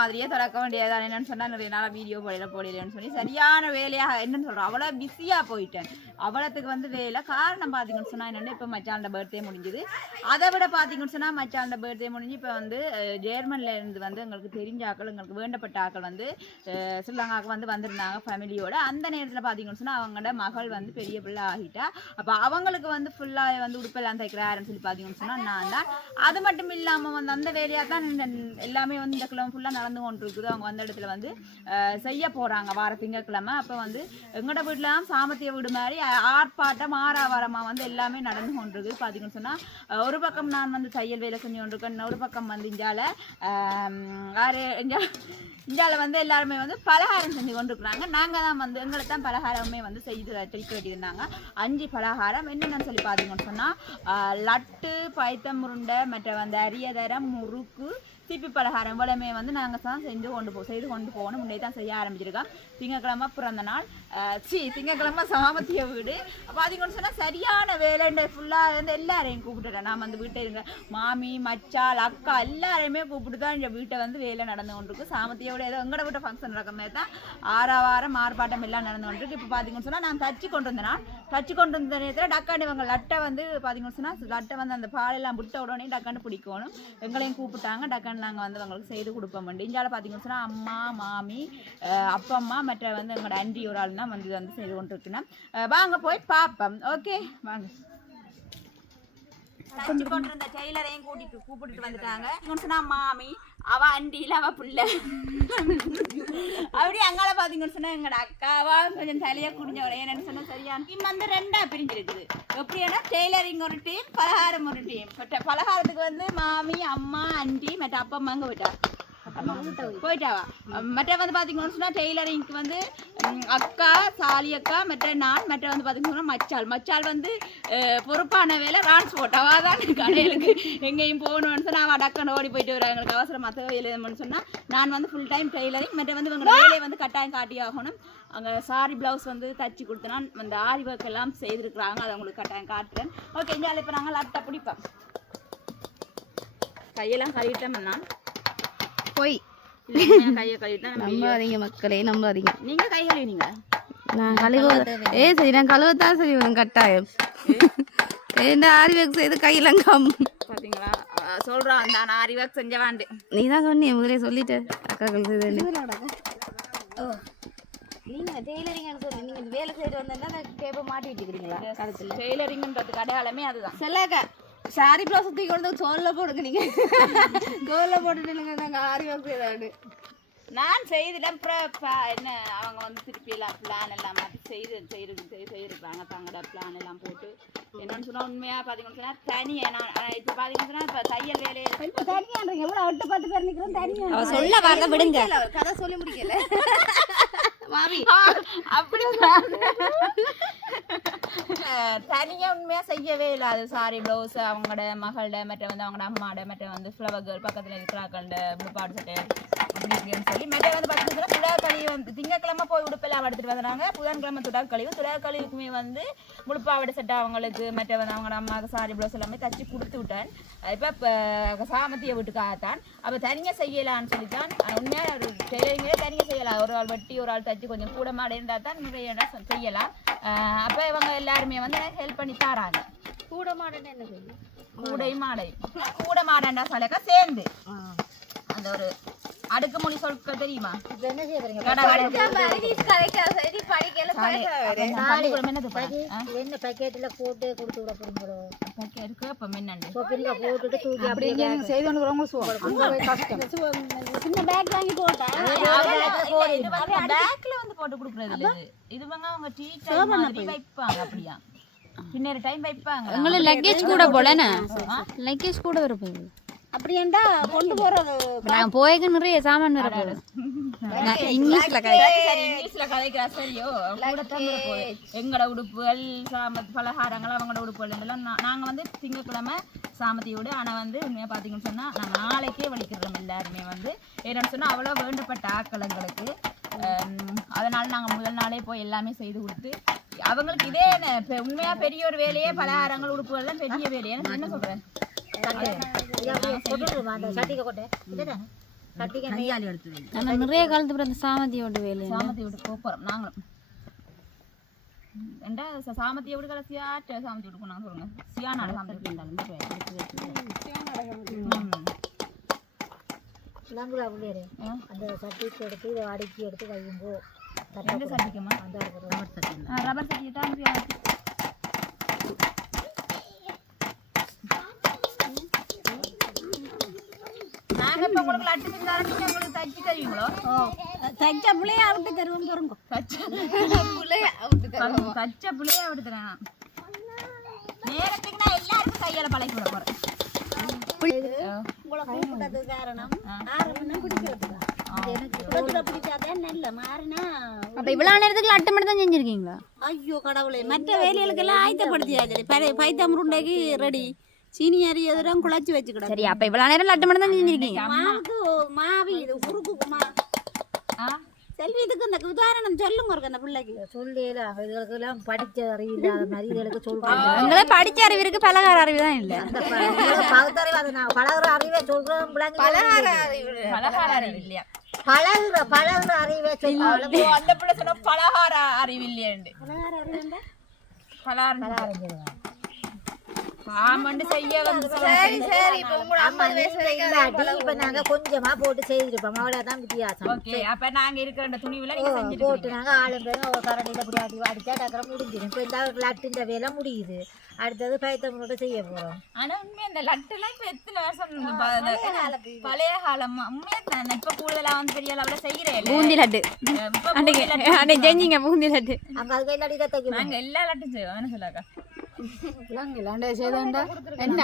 மாதிரியே திறக்க வேண்டியதான் என்னன்னு சொன்னால் நிறைய நாளாக வீடியோ போடல போடலன்னு சொல்லி சரியான வேலையாக என்னன்னு சொல்கிறோம் அவ்வளோ பிஸியாக போயிட்டேன். அவ்வளோத்துக்கு வந்து வேலை காரணம் பார்த்தீங்கன்னு சொன்னால் என்னென்னா இப்போ மச்சாண்ட பர்த்டே முடிஞ்சுது. அதை விட பார்த்தீங்கன்னு சொன்னால் மச்சாண்ட பர்த்டே முடிஞ்சு இப்போ வந்து அஹ், ஜெர்மன்ல இருந்து வந்து எங்களுக்கு தெரிஞ்ச ஆக்கள் எங்களுக்கு வேண்டப்பட்ட ஆக்கள் வந்து அஹ், ஸ்ரீலங்காவுக்கு வந்து வந்திருந்தாங்க ஃபேமிலியோட அந்த நேரத்தில் பார்த்தீங்கன்னு சொன்னால் அவங்களோட மகள் வந்து பெரிய பிள்ளை ஆகிட்டா. அப்போ அவங்களுக்கு வந்து ஃபுல்லாக வந்து உடுப்பெல்லாம் தைக்கிறாருன்னு சொல்லி பார்த்தீங்கன்னு சொன்னால் நான் தான். அது மட்டும் இல்லாமல் வந்து அந்த வேலையாக தான் எல்லாமே வந்து இந்த கிழமை ஃபுல்லாக நடந்து கொண்டு இருக்குது. அவங்க வந்த இடத்துல வந்து செய்ய போகிறாங்க வார திங்கக்கிழமை அப்போ வந்து எங்களோட வீட்டிலாம் சாமத்திய வீடு மாதிரி ஆர்ப்பாட்டம் ஆறாவாரமாக வந்து எல்லாமே நடந்து கொண்டிருக்குது பார்த்தீங்கன்னு சொன்னால் ஒரு பக்கம் நான் வந்து தையல் வேலை செஞ்சு கொண்டிருக்கேன். இன்னொரு பக்கம் வந்து இஞ்சால யாரு இஞ்சா இந்தியாவில் வந்து எல்லாருமே வந்து பலகாரம் செஞ்சு கொண்டிருக்கிறாங்க. நாங்கள் தான் வந்து எங்களை தான் பலகாரமே வந்து செய்து தெளிக்க வேண்டியிருந்தாங்க அஞ்சு பலகாரம். என்னென்னு சொல்லி பார்த்தீங்கன்னு சொன்னால் லட்டு பைத்தம் முருண்டை மற்ற வந்து அரியதரம் முறுக்கு தீப்பி பலகாரம் இவ்வளவுமே வந்து நாங்கள் தான் செஞ்சு கொண்டு போ செய்து கொண்டு போகணும். முன்னே தான் செய்ய ஆரம்பிச்சிருக்கோம். திங்கக்கிழமை பிறந்த நாள் சி திங்கக்கிழமை சாமத்திய வீடு. பார்த்தீங்கன்னு சொன்னால் சரியான வேலைண்ட ஃபுல்லாக வந்து எல்லாரையும் கூப்பிட்டுட்டேன். நான் வந்து வீட்டை இருங்க. மாமி மச்சால் அக்கா எல்லாரையுமே கூப்பிட்டு தான் இந்த வீட்டை வந்து வேலை நடந்து கொண்டிருக்கு. சாமத்திய வீடு ஏதோ எங்களோட வீட்டை ஃபங்க்ஷன் நடக்கிற மாதிரி தான் ஆறா வாரம் ஆர்ப்பாட்டம் எல்லாம் நடந்து கொண்டிருக்கு. இப்போ பார்த்தீங்கன்னு சொன்னால் நான் தச்சு கொண்டு வந்தேன் தச்சு கொண்டு வந்த நேரத்தில் டக்காண்டு இவங்க லட்டை வந்து பார்த்தீங்கன்னு சொன்னால் லட்டை வந்து அந்த பாலெல்லாம் விட்ட உடனே டக்காண்டு பிடிக்கணும். எங்களையும் கூப்பிட்டாங்க. டக்காண்டு நாங்கள் வந்து அவங்களுக்கு செய்து கொடுப்போம். வேண்டி இந்தியாவில் பார்த்தீங்கன்னு சொன்னால் அம்மா மாமி அப்பா அம்மா மற்ற வந்து எங்களோட அண்டி ஒரு ஆள் தான் வந்து வந்து செய்து கொண்டு இருக்குன்னா வாங்க போய் பார்ப்போம் ஓகே வாங்க. தச்சு கொண்டிருந்த டெய்லரையும் கூட்டிட்டு கூப்பிட்டுட்டு வந்துட்டாங்க. சொன்னா மாமி அவ அண்டியில அவ புள்ள அப்படி அங்கால பாத்தீங்கன்னு சொன்னா எங்கட அக்காவா கொஞ்சம் தலையா குடிஞ்சவள என்னன்னு சொன்னா சரியா டீம் வந்து ரெண்டா பிரிஞ்சிருக்குது எப்படின்னா டெய்லரிங் ஒரு டீம் பலகாரம் ஒரு டீம் பலகாரத்துக்கு வந்து மாமி அம்மா அண்டி மற்ற அப்பா அம்மா அங்க போயிட்டா போயிட்டாவா? மற்ற வந்து பார்த்தீங்கன்னு சொன்னால் டெய்லரிங்க்கு வந்து அக்கா சாலி அக்கா மற்ற நான் மற்ற வந்து பார்த்தீங்கன்னா மச்சால். மச்சால் வந்து பொறுப்பான வேலை டிரான்ஸ்போர்ட் அவள் தான் கடையிலுக்கு எங்கேயும் போகணும்னு சொன்னால் அவள் டக்குன்னு ஓடி போயிட்டு வரா எங்களுக்கு அவசரம் மற்ற வேலைன்னு சொன்னால் நான் வந்து ஃபுல் டைம் டெய்லரிங் மற்ற வந்து இவங்க வேலையை வந்து கட்டாயம் காட்டி ஆகணும். அங்கே சாரி ப்ளவுஸ் வந்து தச்சு கொடுத்தனா அந்த ஆரி ஒர்க் எல்லாம் செய்திருக்கிறாங்க அதை உங்களுக்கு கட்டாயம் காட்டுறேன். ஓகே இங்கே இப்போ நாங்கள் லேப்டாப் பிடிப்போம். கையெல்லாம் கழுவிட்டோம் நான் போய். கையை கழுவிட்டா நம்பாதீங்க மக்களே நம்பாதீங்க. நீங்க கை கழுவினீங்க நான் கழுவ ஏ சரி நான் கழுவத்தான் சரி வரும் கட்டாயம். ஏண்டா ஆரி ஒர்க் செய்து கையெல்லாம் கம் பாத்தீங்களா அஹ் சொல்றான் நான் ஆரி ஒர்க் செஞ்சவாண்டு. நீ தான் சொன்னிய முதலே சொல்லிட்டு. அக்காக்கள் செய்து நீங்க டெய்லரிங்னு சொல்லி நீங்க வேலை செய்து வந்தா அந்த கேப்ப மாட்டி வச்சுக்கிறீங்களா டெய்லரிங்ன்றது கடையாளமே அதுதான். சொல்லாக்கா. சாரி ப்ளவுஸ் தூக்கி கொண்டு தோல்ல போடுங்க நீங்க. தோல்ல போட்டுட்டு நாங்கள் ஆரி ஒர்க் நான். செய்துட்டேன் அப்புறம் என்ன அவங்க வந்து திருப்பி எல்லாம் பிளான் எல்லாம் மாற்றி செய்து செய்து செய்து செய்திருக்காங்க தங்களோட பிளான் எல்லாம் போட்டு. என்னன்னு சொன்னா உண்மையா பாத்தீங்கன்னு சொன்னா தனியா நான் இப்ப பாத்தீங்கன்னு சொன்னா இப்ப தையல் வேலையை இப்ப தனியான்றீங்க எவ்வளவு எட்டு பத்து பேர் நிக்கிறோம் தனியா சொல்ல வரல விடுங்க. கதை சொல்லி முடிக்கல. மாமி அப்படி தனியா உண்மையா செய்யவே இல்லை. அது சாரி ப்ளவுஸ் அவங்களோட மகளோட மற்ற வந்து அவங்களோட அம்மாவோட மற்ற வந்து ஃப்ளவர் கேர்ள் பக்கத்துல இருக்கிறாக்கள்ட முழுப்பாடு சட்டை அப்படி இப்படின்னு சொல்லி மற்ற வந்து பார்த்தீங்கன்னா துடாக்கழி வந்து திங்கக்கிழமை போய் உடுப்பெல்லாம் எடுத்துட்டு வந்தாங்க புதன்கிழமை துடாக்கழிவு துடாக்கழிவுக்குமே வந்து முழுப்பாவடை சட்டை அவங்களுக்கு மற்ற வந்து அவங்களோட அம்மாவுக்கு சாரி ப்ளவுஸ் எல்லாமே தச்சு கொடுத்து விட்டேன். இப்போ இப்போ சாமத்திய வீட்டுக்காகத்தான். அப்போ தனியாக செய்யலான்னு சொல்லித்தான். ஆனா உண்மையா ஒரு டெய்லரிங்கே தனியாக செய்யலாம். ஒரு ஆள் வெட்டி ஒரு ஆள் தச்சு கொஞ்சம் கூட மாட இருந்தால் தான் நிறைய செய்யலாம். அப்போ இவங்க எல்லாருமே வந்து ஹெல்ப் பண்ணி தராங்க. கூட மாடன்னு என்ன செய்யும் கூடையும் மாடையும் கூட மாடண்டா சலக்கா சேர்ந்து. அந்த ஒரு அடுக்குமொழி சொற்கள் தெரியுமா? என்ன பாக்கெட்ல போட்டு கொடுத்து விட போறீங்களோ இருக்கு அப்போ மின்னண்டு. ஷாப்பிங்ல போட்டுட்டு தூக்கி அப்படி செய்து கொண்டு வரவங்க கஷ்டம். சின்ன பேக் வாங்கி போட்டேன் பேக்ல வந்து போட்டு கொடுக்குறது இல்ல இது. இது வந்து அவங்க டீ டைம் மாதிரி வைப்பாங்க அப்படியா? பின்னர் டைம் வைப்பாங்க உங்களுக்கு லக்கேஜ் கூட போலண்ணா லக்கேஜ் கூட வர போகுது அப்படியேண்டா கொண்டு போறது நான் போயக்க நிறைய சாமான் வர இங்கிலீஷ்ல இங்கிலீஷ்ல கதைக்கிறா சரியோ உடுப்புகள் சாமத் பலகாரங்கள் அவங்களோட உடுப்புகள் இதெல்லாம் நாங்க வந்து திங்கட்கிழமை சாமத்தி விடு ஆனா வந்து உண்மையா பாத்தீங்கன்னு சொன்னா நாங்க நாளைக்கே வலிக்கிறோம் எல்லாருமே வந்து. என்னன்னு சொன்னா அவ்வளவு வேண்டப்பட்ட ஆக்கள் எங்களுக்கு. அதனால நாங்க முதல் நாளே போய் எல்லாமே செய்து கொடுத்து அவங்களுக்கு இதே உண்மையா பெரிய ஒரு வேலையே பலகாரங்கள் உடுப்புகள் தான் பெரிய வேலையே? என்ன என்ன சொல்றேன்? ஆனா நிறைய காலத்து பிறந்த சாமதியோட வேலை சாமத்தி விட்டு போறோம் நாங்களும் ரெண்டா சாமத்தியை விட கடைசியா சாமத்தி விட்டு போனாங்க சொல்லுங்க சாமத்தி விளங்குதா பிள்ளையரே ஆ. அந்த சட்டிக்கு எடுத்து இதை அடுக்கி எடுத்து வையும்போ எந்த சட்டிக்குமா அந்த ரப்பர் சட்டி ரப்பர் தான் சியா- நாங்க இப்ப உங்களுக்கு லட்டு செஞ்சாலும் நீங்க உங்களுக்கு தச்சு தருவீங்களோ? தைச்ச பிள்ளைய அவர்கிட்ட தருவோம் பாருங்க. தச்ச தச்ச பிள்ளைய விடுத்துறேன் நேரத்துக்கு நான். எல்லாருக்கும் கையால பழகி விட போறேன். உங்களை கூப்பிட்டது காரணம் ஆறுனா பிடிக்கிறதுக்கா எனக்கு சுட பிடிக்காதே நல்ல மாறினா அப்ப இவ்வளவு நேரத்துக்கு அட்டை மட்டும் தான் செஞ்சிருக்கீங்களா? ஐயோ கடவுளே மற்ற வேலைகளுக்கெல்லாம் ஆயத்தப்படுத்தியாச்சு. ரெடி. சீனி அரி எதிரும் குழச்சி வச்சுக்கிட சரி அப்ப இவ்வளவு நேரம் அட்டை மட்டும் தான் செஞ்சிருக்கீங்க? மாவுக்கு மாவி இது உருக்கு மா ஆ? செல்வி இதுக்கு இந்த உதாரணம் சொல்லுங்க ஒரு அந்த பிள்ளைக்கு. சொல்லியில இதுகளுக்கு எல்லாம் படிச்ச அறிவு இல்லாத மாதிரி இதுகளுக்கு சொல்றாங்க. உங்களே படிச்ச அறிவு இருக்கு பலகார அறிவு தான் இல்ல. பகுத்தறிவு அது நான் பழகுற அறிவை சொல்றோம் பலகார அறிவு இல்லையா? பழகுற பழகுற அறிவை சொல்ல ஓ, அந்த பிள்ளை சொன்ன பலகார அறிவு இல்லையாண்டு? பலகாரம் பாமண்டு செய்ய வந்து சரி சரி இப்ப உங்களோட ஐம்பது வயசு இல்லாட்டி இப்ப நாங்க கொஞ்சமா போட்டு செய்திருப்போம். அவ்வளவுதான் வித்தியாசம். ஓகே அப்ப நாங்க இருக்கிற துணிவுல நீங்க போட்டு செஞ்சிருக்கீங்க நாங்க ஆளும் பேரும் ஒரு கரண்டியில இப்படி அடி அடிச்சா டக்கரம் முடிஞ்சிடும் இப்ப இந்த லட்டுன்ற வேலை முடியுது. அடுத்தது பயத்தவங்களோட செய்ய போறோம். ஆனா உண்மையா இந்த லட்டு எல்லாம் இப்ப எத்தனை வருஷம் பழைய காலம் உண்மையா நான் இப்ப கூடுதலா வந்து பெரிய அளவுல செய்யறேன் பூந்தி லட்டு. அன்னைக்கு அன்னைக்கு செஞ்சீங்க பூந்தி லட்டு. அங்க அதுக்கு இல்லாட்டி இதை தைக்க நாங்க எல்லா லட்டும் செய்வோம் என்ன?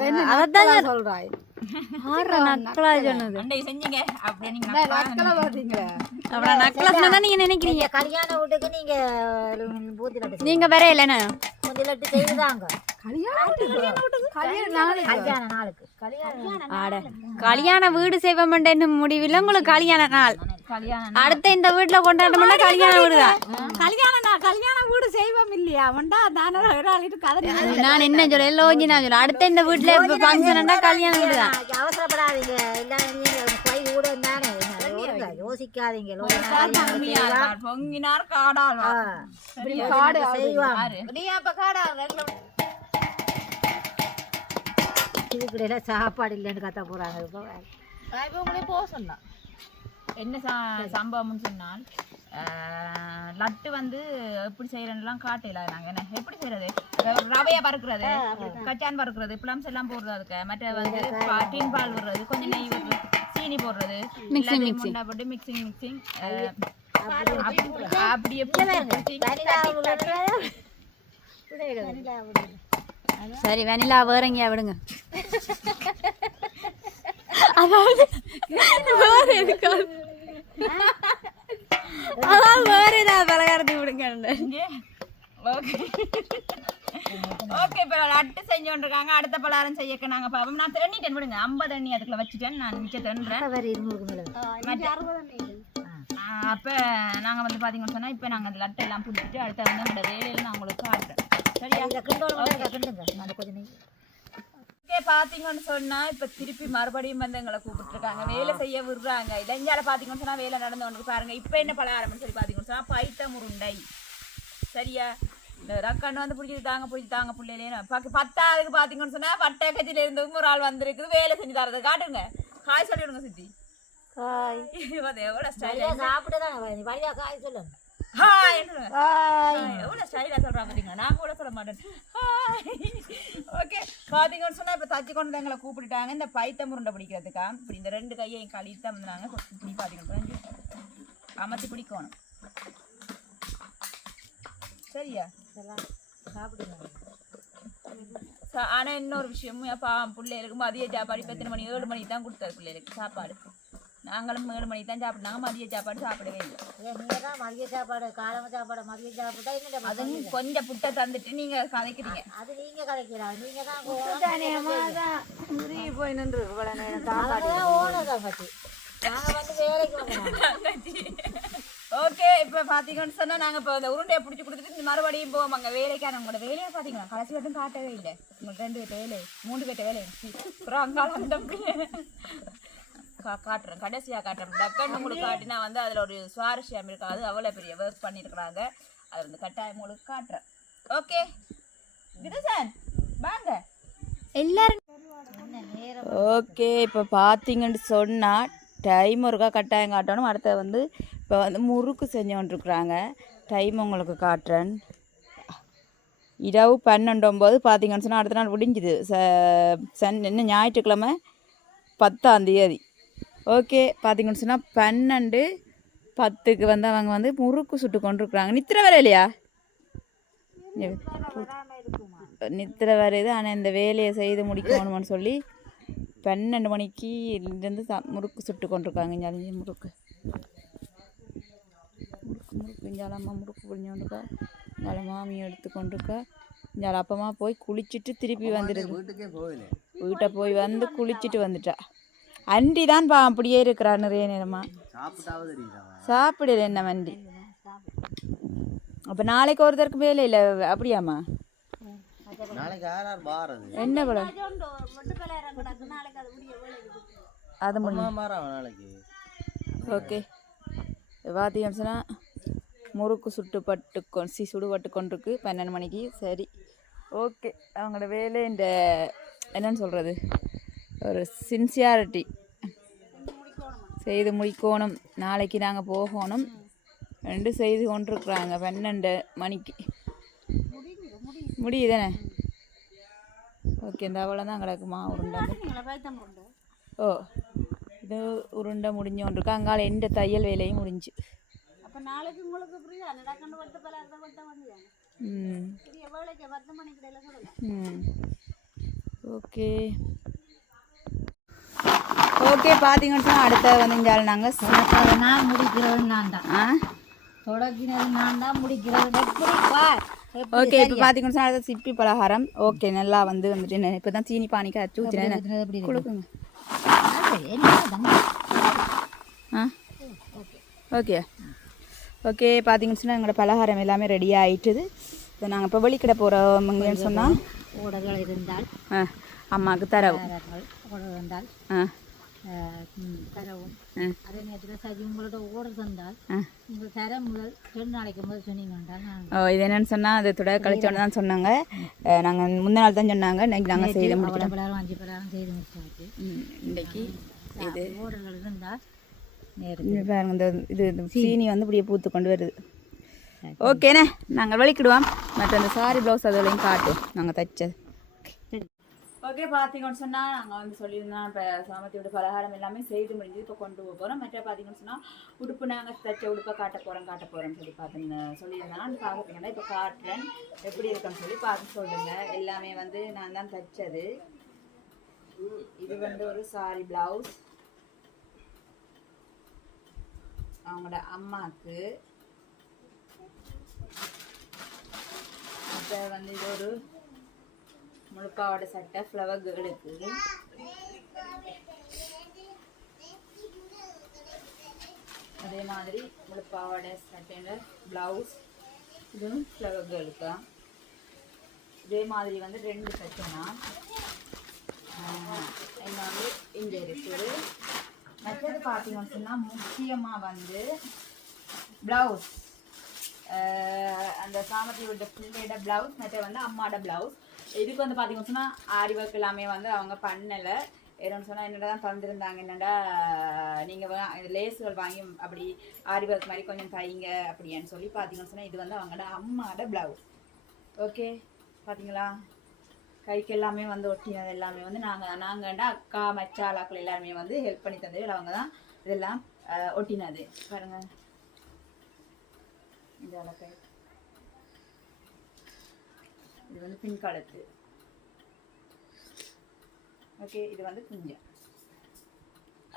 சொல்லாக்கா அதான் சொல்றாய்? நக்கலா சொன்னது. அண்டை செஞ்சீங்க. அப்படி நீங்க நக்கலா அவ்வளவு நக்கலா சொன்னா நீங்க நினைக்கிறீங்க? இந்த கல்யாண வீட்டுக்கு நீங்க நீங்க வீடு செய்வோம்ன்ற முடிவில் உங்களுக்கு கல்யாண நாள். அடுத்த இந்த வீட்டுல கொண்டாட்டம்னா கல்யாண வீடு. தான் கல்யாணம் நான் கல்யாண வீடு செய்வோம் இல்லையா அவன்டா தானே ஒரு ஆளிட்டு கதை நான் என்ன சொல்ல லோஞ்சி நான் சொல்ல அடுத்த இந்த வீட்டுல ஃபங்க்ஷன்டா கல்யாண வீடு தான். அவசரப்படாதீங்க. எல்லாம் தானே ஒழுங்கா யோசிக்காதீங்க. பொங்கினார் காடு நீ அப்ப சாப்பாடு இல்லைன்னு கத்த போறாங்க. இப்போ உங்களே போக சொன்னா என்ன ச- சம்பவம்னு சொன்னால் லட்டு வந்து எப்படி செய்யறதுலாம் காட்டல நாங்க. என்ன எப்படி செய்யறது ரவைய பறக்குறது கச்சான் பறக்குறது பிளம்ஸ் எல்லாம் போடுறது அதுக்கு. மற்ற வந்து பா- டீன் பால் விடுறது கொஞ்சம் நெய் விடுறது சீனி போடுறது எல்லாத்தையும் முண்டா போட்டு மிக்சிங் மிக்சிங் அப்படி எப்படி சரி வெனிலா வேற. எங்கேயா விடுங்க. அதாவது வேற எதுக்காவது. அதான் வேற ஏதாவது பலகாரத்துக்கு விடுங்க ஓகே ஓகே இப்போ லட்டு செஞ்சோன்றிருக்காங்க அடுத்த பலகாரம் செய்யக்க நாங்க பாப்போம் நான் எண்ணிட்டேன் விடுங்க ஐம்பது எண்ணி அதுக்குள்ள வச்சுட்டேன் நான் மேல ஆஹ் அப்ப நாங்க வந்து பாத்தீங்கன்னு சொன்னா இப்ப நாங்க அந்த லட்டை எல்லாம் பிடிச்சிட்டு அடுத்த வந்து அந்த வேலையில நான் உங்களுக்கு காட்டுறேன் சரியா இதை கிண்டோல் மட்டும் கிண்டுங்க அந்த கொஞ்சம் நெய் ஓகே பாத்தீங்கன்னு சொன்னா இப்ப திருப்பி மறுபடியும் வந்து எங்களை கூப்பிட்டு இருக்காங்க. வேலை செய்ய விடுறாங்க. இளைஞால பாத்தீங்கன்னு சொன்னா வேலை நடந்து கொண்டு பாருங்க. இப்ப என்ன பலகாரம்னு சொல்லி பாத்தீங்கன்னு சொன்னா பைத்த முருண்டை. சரியா? ரக்காண்டு வந்து பிடிச்சி தாங்க பிடிச்சி தாங்க பிள்ளையிலே பக்க பத்தாவதுக்கு பாத்தீங்கன்னு சொன்னா வட்டக்கத்தில இருந்து ஒரு ஆள் வந்திருக்குது. வேலை செஞ்சு தரது. காட்டுங்க. ஹாய் சொல்லிவிடுங்க சித்தி. காய் அது எவ்வளவு வழியா காய் சொல்லுங்க ஹாய் எவ்வளோ ஸ்டைலாக பார்த்தீங்களா நான் கூட சொல்ல மாட்டேன் ஓகே பார்த்தீங்கன்னு சொன்னால் இப்போ தச்சு கொண்டு எங்களை கூப்பிட்டுட்டாங்க இந்த பைத்த முருண்டை பிடிக்கிறதுக்கா இப்படி இந்த ரெண்டு கையையும் கழித்து தான் வந்து நாங்கள் இப்படி பார்த்தீங்கன்னு அமர்த்தி பிடிக்கணும் சரியா சாப்பிடுங்க ஆனா இன்னொரு விஷயமும் அப்பா பிள்ளைகளுக்கு மதிய சாப்பாடு எத்தனை மணி ஏழு மணிக்கு தான் கொடுத்தாரு பிள்ளைகளுக்கு சாப்பாடு நாங்களும் ஏழு மணிக்கு தான் சாப்பிட்டாங்க மதிய சாப்பாடு சாப்பிடவே இல்லை. ஏன் நீங்க தான் மதிய சாப்பாடு காலம சாப்பாடு மதிய சாப்பிட்டா என்னடா அதுவும் கொஞ்சம் புட்டை தந்துட்டு நீங்க கதைக்கிறீங்க. அது நீங்க கிடைக்கிறாங்க நீங்க தான் போய் நின்று இவ்வளவு நேரம் ஓனர் தான் பத்தி நாங்க வந்து வேலைக்கு ஓகே இப்போ பார்த்தீங்கன்னு சொன்னா நாங்க இப்போ அந்த உருண்டையை பிடிச்சி கொடுத்துட்டு இந்த மறுபடியும் போவோம் அங்கே வேலைக்கான உங்களோட வேலையை பார்த்தீங்களா கடைசி மட்டும் காட்டவே இல்லை. உங்களுக்கு ரெண்டு பேர்ட்ட வேலை மூணு பேர்ட்ட வேலை. அப்புறம் அங்கால அந்த கா- காட்டுறேன். கடைசியாக காட்டுறேன். டக்குன்னு உங்களுக்கு காட்டினா வந்து அதில் ஒரு சுவாரஸ்யம் இருக்காது அவ்வளோ பெரிய ஒர்க் பண்ணியிருக்கிறாங்க அது வந்து கட்டாயம் உங்களுக்கு காட்டுறேன். ஓகே விதசன் வாங்க. எல்லாரும் ஓகே இப்போ பார்த்தீங்கன்னு சொன்னால் டைம் ஒருக்கா கட்டாயம் காட்டணும். அடுத்த வந்து இப்போ வந்து முறுக்கு செஞ்சு கொண்டிருக்குறாங்க டைம் உங்களுக்கு காட்டுறேன். இரவு பன்னெண்டொம்போது பார்த்தீங்கன்னு சொன்னால் அடுத்த நாள் முடிஞ்சுது. ச சன் இன்னும் ஞாயிற்றுக்கிழமை பத்தாம் தேதி. ஓகே பார்த்தீங்கன்னு சொன்னால் பன்னெண்டு பத்துக்கு வந்து அவங்க வந்து முறுக்கு சுட்டு கொண்டிருக்குறாங்க. நித்திர வர இல்லையா? நித்திர வருது ஆனால் இந்த வேலையை செய்து முடிக்கணும்னு சொல்லி பன்னெண்டு மணிக்கு இருந்து முறுக்கு சுட்டு கொண்டிருக்காங்க இங்கே அஞ்சு முறுக்கு. முறுக்கு முறுக்கு இங்கே அம்மா முறுக்கு புழிஞ்சு கொண்டிருக்கா இங்கே மாமி எடுத்து கொண்டிருக்கா. இங்கே அப்பமா போய் குளிச்சுட்டு திருப்பி வந்துடுது. வீட்டை போய் வந்து குளிச்சுட்டு வந்துட்டா. அண்டி தான் பா அப்படியே இருக்கிறா நிறைய நேரமா. சாப்பிடல என்ன வண்டி? அப்போ நாளைக்கு ஒருத்தருக்கு வேலை இல்லை அப்படியாம்மா? என்ன படம்? அது நாளைக்கு ஓகே. பார்த்தீங்கன்னு சொன்னால் முறுக்கு சுட்டு பட்டு கொ சி சுடுபட்டு கொண்டிருக்கு பன்னெண்டு மணிக்கு. சரி. ஓகே. அவங்களோட வேலை இந்த என்னன்னு சொல்கிறது ஒரு சின்சியாரிட்டி செய்து முடிக்கணும். நாளைக்கு நாங்கள் போகணும். ரெண்டு செய்து கொண்டிருக்குறாங்க. பன்னெண்டு மணிக்கு. முடியுதானே? ஓகே இந்த அவ்வளோதான் கிடக்குமா உருண்டை. ஓ இது உருண்டை முடிஞ்சு கொண்டிருக்கு. அங்கால எந்த தையல் வேலையும் முடிஞ்சு. அப்ப நாளைக்கு உங்களுக்கு புரியுதா நடக்கண்டு வட்ட பலாரத வட்ட வந்து ம். பத்து மணிக்கு ம். ஓகே. ஓகே பார்த்தீங்கன்னு அடுத்த வந்து நாங்கள் நான் முடிக்கிறது நான் தான் ஆ? தொடங்கினது நான். தான் முடிக்கிறது ஓகே இப்போ பார்த்தீங்கன்னு அடுத்த சிப்பி பலகாரம். ஓகே நல்லா வந்து வந்துட்டு இப்போ தான் சீனி பானிக்கு அச்சு இருக்கு? கொடுக்குங்க? ஆ? ஓகே. ஓகே பார்த்தீங்கன்னு சொன்னால் எங்களோட பலகாரம் எல்லாமே ரெடி ஆயிட்டுது. இப்போ நாங்கள் இப்போ வெளிக்கிட போகிறோம்ங்கன்னு சொன்னால் ஓடர்கள் இருந்தால் ஆ அம்மாவுக்கு தரவு. இருந்தால் ஆ. தரவும். அதே நேரத்தில் சரி உங்களோட ஓடர் தந்தால் ஆ. உங்கள் தர முதல் ரெண்டு நாளைக்கு முதல் ஓ இது என்னன்னு சொன்னால் அது தொடர் கழிச்சோன்னு தான் சொன்னாங்க. நாங்கள் முந்தின நாள் தான் சொன்னாங்க. இன்னைக்கு நாங்கள் செய்து முடிச்சிட்டோம் பலாரம் அஞ்சு பலாரம் செய்து முடிச்சாச்சு ம், இன்னைக்கு இது ஓடர்கள் இருந்தால் பாருங்க இந்த இது சீனி. வந்து இப்படியே பூத்து கொண்டு வருது. ஓகேண்ணே நாங்கள் வலிக்கிடுவோம். மற்ற அந்த சாரி ப்ளவுஸ் அதுலையும் காட்டு. நாங்கள் தைச்சது. ஓகே பார்த்தீங்கன்னு சொன்னால் நாங்கள் வந்து சொல்லியிருந்தோம் இப்போ சாமத்தியோட பலகாரம் எல்லாமே செய்து முடிஞ்சு இப்போ கொண்டு போக போகிறோம் மற்ற பார்த்தீங்கன்னு சொன்னால் உடுப்பு நாங்கள் தைச்ச உடுப்பை காட்ட போகிறோம் காட்ட போகிறோம்னு சொல்லி பார்த்து சொல்லியிருந்தேன் அந்த பார்க்குறீங்கன்னா இப்போ காட்டுறேன். எப்படி இருக்குன்னு சொல்லி பார்த்து சொல்லுங்க. எல்லாமே வந்து நான் தான் தைச்சது. இது வந்து ஒரு சாரி ப்ளவுஸ் அவங்களோட அம்மாவுக்கு இப்போ வந்து இது ஒரு முழுப்பாவோட சட்டை ஃப்ளவர் கேர்ளுக்கு அதே மாதிரி முழுப்பாவோட சட்டையோட ப்ளவுஸ் இதுவும் ஃப்ளவர் கேர்ளுக்கா இதே மாதிரி வந்து ரெண்டு சட்டைனா என்ன வந்து இங்கே இருக்குது. மற்றது பார்த்தீங்கன்னு சொன்னால் முக்கியமாக வந்து ப்ளவுஸ் அந்த சாமத்தியோட பிள்ளையோட ப்ளவுஸ் மற்ற வந்து அம்மாவோட ப்ளவுஸ் இதுக்கு வந்து பார்த்தீங்கன்னு சொன்னால் ஆரி ஒர்க் எல்லாமே வந்து அவங்க பண்ணலை. என்னன்னு சொன்னால் என்னடா தான் திறந்துருந்தாங்க என்னடா நீங்கள் லேஸுகள் வாங்கி அப்படி ஆரி ஒர்க் மாதிரி கொஞ்சம் தைங்க அப்படின்னு சொல்லி பார்த்தீங்கன்னு சொன்னால் இது வந்து அவங்களோட அம்மாவோட ப்ளவுஸ் ஓகே பார்த்தீங்களா கைக்கு எல்லாமே வந்து ஒட்டினது எல்லாமே வந்து நாங்கள் நாங்கள்டா அக்கா மச்சாலாக்கள் எல்லாருமே வந்து ஹெல்ப் பண்ணி தந்தது அவங்க தான் இதெல்லாம் ஒட்டினது. பாருங்கள் இந்த அளக்கை இது வந்து பின் காலத்து. ஓகே இது வந்து குஞ்சம்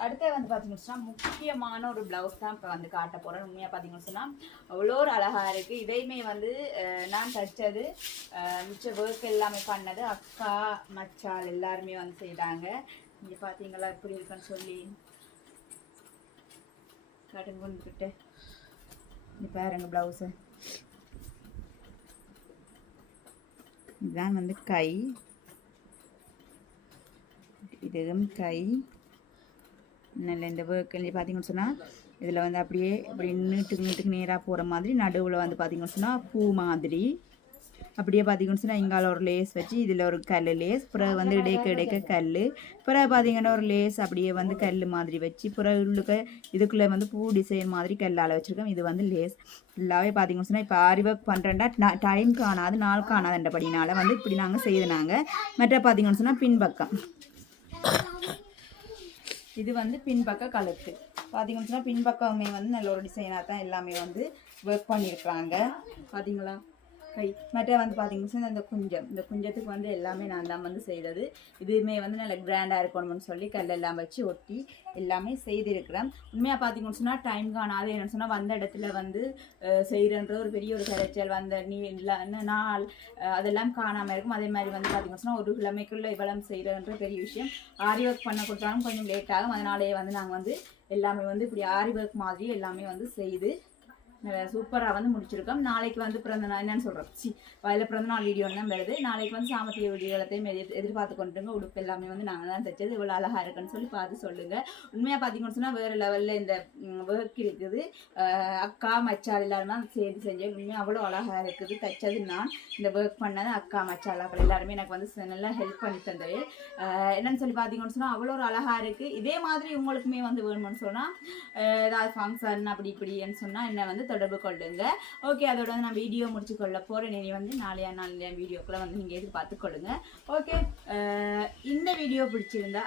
அடுத்து வந்து பார்த்தீங்கன்னா முக்கியமான ஒரு ப்ளவுஸ் தான் இப்போ வந்து காட்ட போகிறேன் உண்மையாக பார்த்தீங்கன்னு சொன்னால் அவ்வளோ ஒரு அழகாக இருக்குது இதையுமே வந்து நான் தைச்சது மிச்ச ஒர்க் எல்லாமே பண்ணது அக்கா மச்சால் எல்லாருமே வந்து செய்தாங்க. இங்கே பார்த்தீங்களா எப்படி இருக்குன்னு சொல்லி. கடுங்குன்னுக்கிட்டு இது பாருங்க ப்ளவுஸு இதுதான் வந்து கை. இதுவும் கை. நல்ல இந்த ஒர்க் பார்த்தீங்கன்னு சொன்னால் இதில் வந்து அப்படியே இப்படி நீட்டுக்கு நீட்டுக்கு நேராக போகிற மாதிரி நடுவில் வந்து பார்த்தீங்கன்னு சொன்னால் பூ மாதிரி. அப்படியே பார்த்தீங்கன்னு சொன்னால் இங்கால ஒரு லேஸ் வச்சு இதில் ஒரு கல் லேஸ். பிறகு வந்து இடைக்க இடைக்க கல் பிறகு பார்த்தீங்கன்னா ஒரு லேஸ் அப்படியே வந்து கல் மாதிரி வச்சு பிறகு உள்ளுக்க இதுக்குள்ளே வந்து பூ டிசைன் மாதிரி கல்லால் வச்சுருக்கோம். இது வந்து லேஸ். ஃபுல்லாகவே பார்த்தீங்கன்னு சொன்னால் இப்போ ஆரி ஒர்க் பண்ணுறேன்டா டைம் காணாது நாள் காணாதுன்றபடினால வந்து இப்படி நாங்கள் செய்தனாங்க மற்ற பார்த்தீங்கன்னு சொன்னால் பின்பக்கம். இது வந்து பின்பக்க கழுத்து. பார்த்தீங்கன்னு சொன்னால் பின்பக்கமே வந்து நல்ல ஒரு டிசைனாக தான் எல்லாமே வந்து ஒர்க் பண்ணியிருக்காங்க பார்த்தீங்களா கை. மற்ற வந்து பார்த்தீங்கன்னா இந்த குஞ்சம். இந்த குஞ்சத்துக்கு வந்து எல்லாமே நான் தான் வந்து செய்தது. இதுவுமே வந்து நல்ல கிராண்டாக இருக்கணும்னு சொல்லி கல்லெல்லாம் வச்சு ஒட்டி எல்லாமே செய்திருக்கிறேன். உண்மையாக பார்த்தீங்கன்னு சொன்னால் டைம் காணாது. என்னன்னு சொன்னால் வந்த இடத்துல வந்து செய்கிறன்ற ஒரு பெரிய ஒரு கரைச்சல் வந்த நீ என்ன நாள் அதெல்லாம் காணாமல் இருக்கும். அதே மாதிரி வந்து பார்த்தீங்கன்னு சொன்னால் ஒரு கிழமைக்குள்ளே இவ்வளவு செய்கிறன்ற பெரிய விஷயம். ஆரி ஒர்க் பண்ண கொடுத்தாலும் கொஞ்சம் லேட் ஆகும். அதனாலேயே வந்து நாங்கள் வந்து எல்லாமே வந்து இப்படி ஆரி ஒர்க் மாதிரி எல்லாமே வந்து செய்து சூப்பராக வந்து முடிச்சிருக்கோம். நாளைக்கு வந்து பிறந்த நாள் என்னன்னு சொல்கிறோம் சி வயலில் பிறந்த நாள் வீடியோ தான் வருது. நாளைக்கு வந்து சாமத்திய வீடியோ எல்லாத்தையும் எதிர் எதிர்பார்த்து கொண்டுங்க உடுப்பு எல்லாமே வந்து நாங்கள் தான் தைச்சது. இவ்வளோ அழகாக இருக்குன்னு சொல்லி பார்த்து சொல்லுங்கள் உண்மையாக பார்த்தீங்கன்னு சொன்னால் வேறு லெவலில் இந்த ஒர்க் இருக்குது. அக்கா மச்சால் எல்லாருமே சேர்ந்து செஞ்சேன் உண்மையாக அவ்வளோ அழகாக இருக்குது. தைச்சது நான். இந்த ஒர்க் பண்ணது அக்கா மச்சாலாக்கள் எல்லாருமே எனக்கு வந்து நல்லா ஹெல்ப் பண்ணி தந்தது. என்னன்னு சொல்லி பார்த்தீங்கன்னு சொன்னால் அவ்வளோ ஒரு அழகாக இருக்குது இதே மாதிரி உங்களுக்குமே வந்து வேணும்னு சொன்னால் ஏதாவது ஃபங்க்ஷன் அப்படி இப்படின்னு சொன்னால் என்ன வந்து தொடர்பு கொள்ளுங்க. ஓகே அதோட வந்து நான் வீடியோ முடிச்சு கொள்ள போகிறேன் இனி வந்து நாளையா நாளையா வீடியோக்குள்ள வந்து நீங்கள் எதிர்பார்த்து கொள்ளுங்க ஓகே இந்த வீடியோ பிடிச்சிருந்தா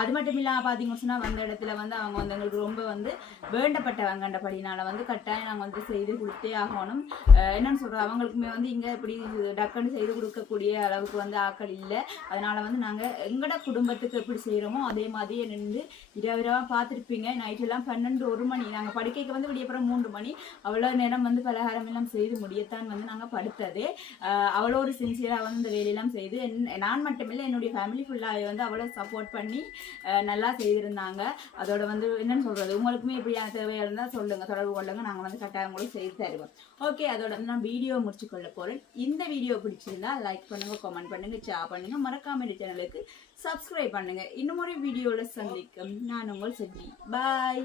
அது மட்டும் இல்லாமல் பார்த்தீங்கன்னு சொன்னால் வந்த இடத்துல வந்து அவங்க வந்து எங்களுக்கு ரொம்ப வந்து வேண்டப்பட்டவங்கன்றபடினால வந்து கட்டாயம் நாங்கள் வந்து செய்து கொடுத்தே ஆகணும். என்னன்னு சொல்கிறோம் அவங்களுக்குமே வந்து இங்கே இப்படி டக்குன்னு செய்து கொடுக்கக்கூடிய அளவுக்கு வந்து ஆக்கள் இல்லை. அதனால் வந்து நாங்கள் எங்களோட குடும்பத்துக்கு எப்படி செய்கிறோமோ அதே மாதிரியே நின்று இரவிரவாக பார்த்துருப்பீங்க நைட்டெல்லாம் பன்னெண்டு ஒரு மணி. நாங்கள் படுக்கைக்கு வந்து விடியப்புறம் மூன்று மணி. அவ்வளோ நேரம் வந்து பலகாரம் எல்லாம் செய்து முடியத்தான் வந்து நாங்கள் படுத்தது. அவ்வளோ ஒரு சின்சியராக வந்து இந்த வேலையெல்லாம் செய்து என் நான் மட்டுமில்லை என்னுடைய ஃபேமிலி ஃபுல்லாக வந்து அவ்வளோ சப்போர்ட் பண்ணி நல்லா செய்திருந்தாங்க. அதோட வந்து என்னன்னு சொல்கிறது உங்களுக்குமே இப்படியான தேவையாக இருந்தால் சொல்லுங்கள் தொடர்பு கொள்ளுங்க. நாங்கள் வந்து கட்டாயம் உங்களுக்கு செய்து தருவோம். ஓகே அதோட வந்து நான் வீடியோ முடிச்சுக்கொள்ள போகிறேன் இந்த வீடியோ பிடிச்சிருந்தா லைக் பண்ணுங்க கமெண்ட் பண்ணுங்க ஷேர் பண்ணுங்க. மறக்காம இந்த சேனலுக்கு சப்ஸ்கிரைப் பண்ணுங்க. இன்னும் ஒரு வீடியோவில் சந்திக்கும். நான் உங்கள் செல்வி பாய்